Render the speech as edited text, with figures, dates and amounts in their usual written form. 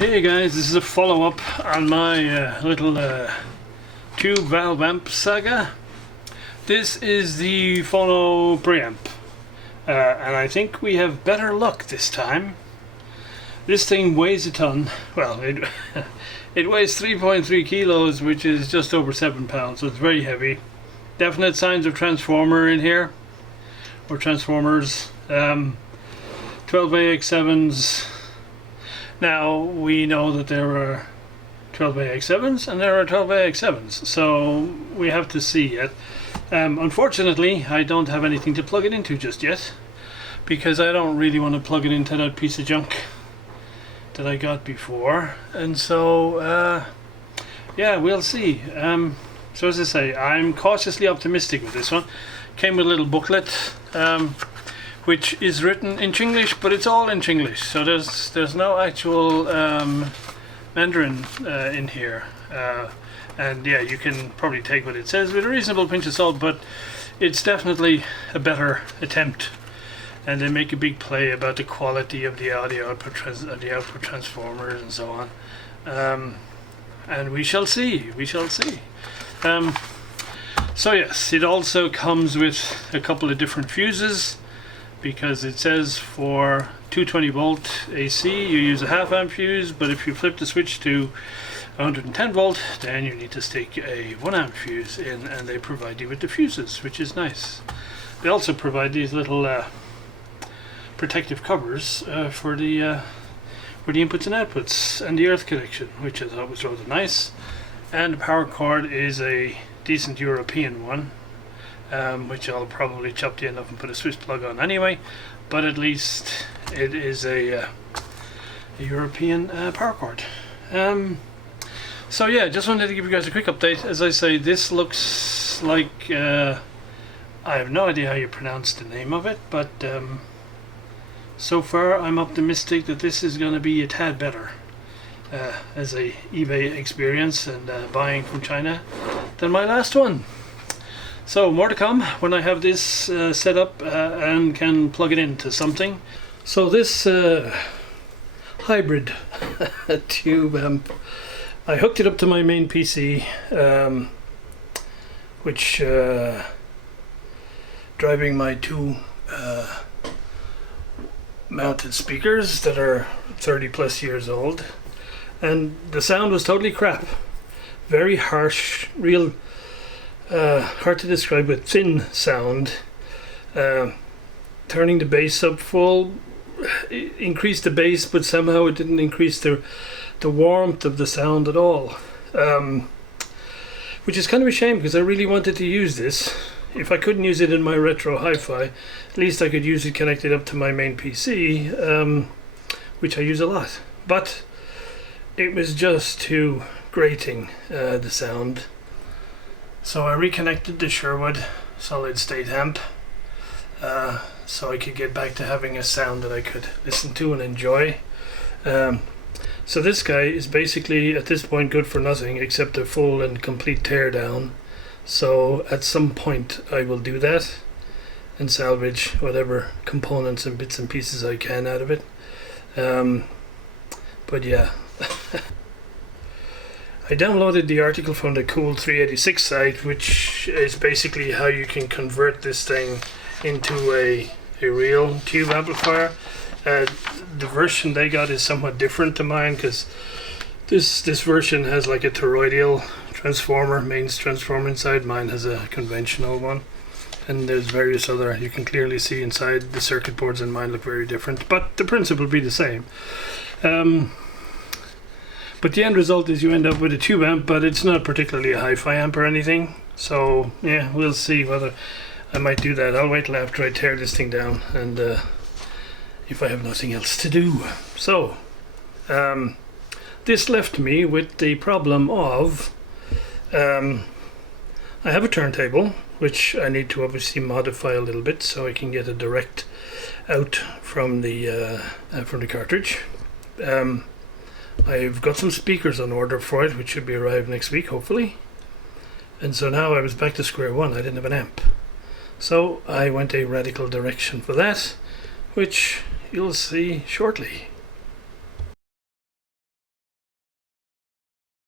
Hey guys, this is a follow-up on my little tube valve amp saga. This is the Phono Preamp, and I think we have better luck this time. This thing weighs a ton. Well, it weighs 3.3 kilos, which is just over 7 pounds, so it's very heavy. Definite signs of transformer in here, or transformers. 12AX7s. Now we know that there are 12AX7s and there are 12AX7s, so we have to see it. Unfortunately, I don't have anything to plug it into just yet, because I don't really want to plug it into that piece of junk that I got before, and so yeah, we'll see. So as I say, I'm cautiously optimistic with this one. Came with a little booklet, which is written in Chinglish, but it's all in Chinglish, so there's no actual Mandarin in here, and yeah, you can probably take what it says with a reasonable pinch of salt, but it's definitely a better attempt, and they make a big play about the quality of the audio output, output transformers and so on, and we shall see. So yes, it also comes with a couple of different fuses, because it says for 220 volt AC you use a half amp fuse, but if you flip the switch to 110 volt then you need to stick a 1 amp fuse in, and they provide you with the fuses, which is nice. They also provide these little protective covers for the inputs and outputs and the earth connection, which I thought was rather nice. And the power cord is a decent European one, which I'll probably chop the end off and put a Swiss plug on anyway, but at least it is a European power cord. So yeah, just wanted to give you guys a quick update. As I say, this looks like, I have no idea how you pronounce the name of it, but so far I'm optimistic that this is going to be a tad better as a eBay experience and buying from China than my last one. So more to come when I have this set up and can plug it into something. So this hybrid tube amp, I hooked it up to my main PC, which driving my two mounted speakers that are 30 plus years old, and the sound was totally crap. Very harsh, real hard to describe, with thin sound. Turning the bass up full increased the bass, but somehow it didn't increase the warmth of the sound at all, which is kind of a shame, because I really wanted to use this. If I couldn't use it in my retro hi-fi, at least I could use it connected up to my main PC, which I use a lot, but it was just too grating, the sound. So I reconnected the Sherwood solid state amp, so I could get back to having a sound that I could listen to and enjoy. So this guy is basically at this point good for nothing except a full and complete teardown. So at some point I will do that and salvage whatever components and bits and pieces I can out of it. But yeah. I downloaded the article from the Cool 386 site, which is basically how you can convert this thing into a real tube amplifier. The version they got is somewhat different to mine, because this version has like a toroidal transformer, mains transformer inside. Mine has a conventional one, and there's various other, you can clearly see inside the circuit boards in mine look very different, but the principle will be the same. But the end result is you end up with a tube amp, but it's not particularly a hi-fi amp or anything. So yeah, we'll see whether I might do that. I'll wait till after I tear this thing down, and if I have nothing else to do. So this left me with the problem of I have a turntable, which I need to obviously modify a little bit so I can get a direct out from the cartridge. I've got some speakers on order for it, which should be arrived next week, hopefully. And so now I was back to square one. I didn't have an amp. So I went a radical direction for that, which you'll see shortly.